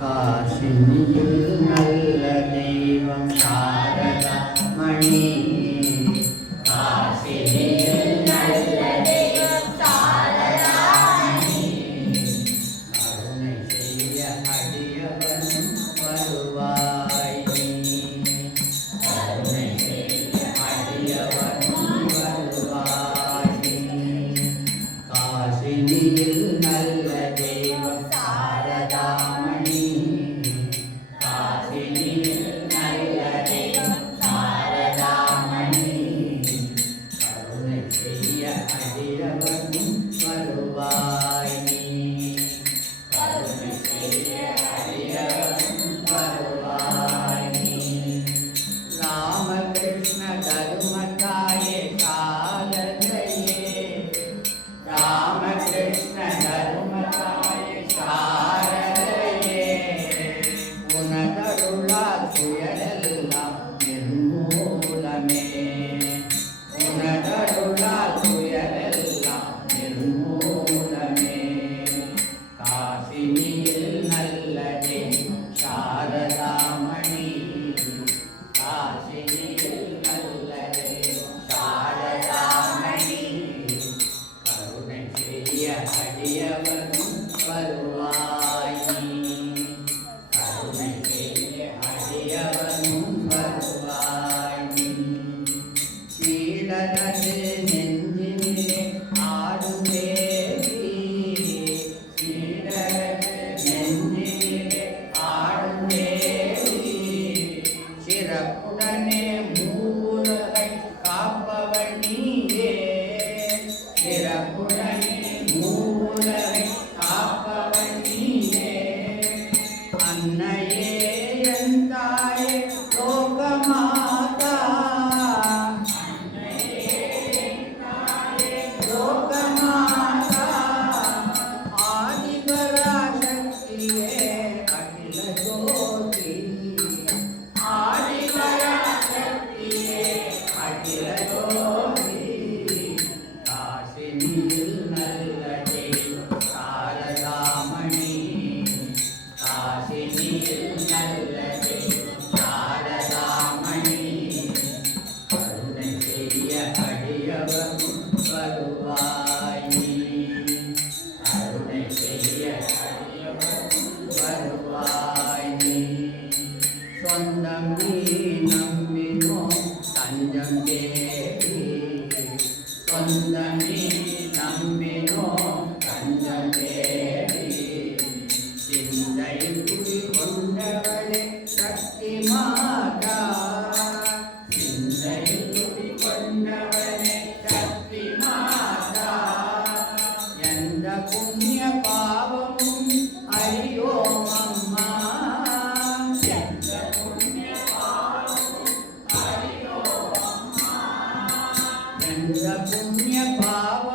കാശിനിയിൽ നല്ല ദൈവം താരക മണി. Yeah. night. ശക്തി മാതാ ചിന്തയിൽ കൊണ്ടവ minha palavra.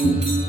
Thank you.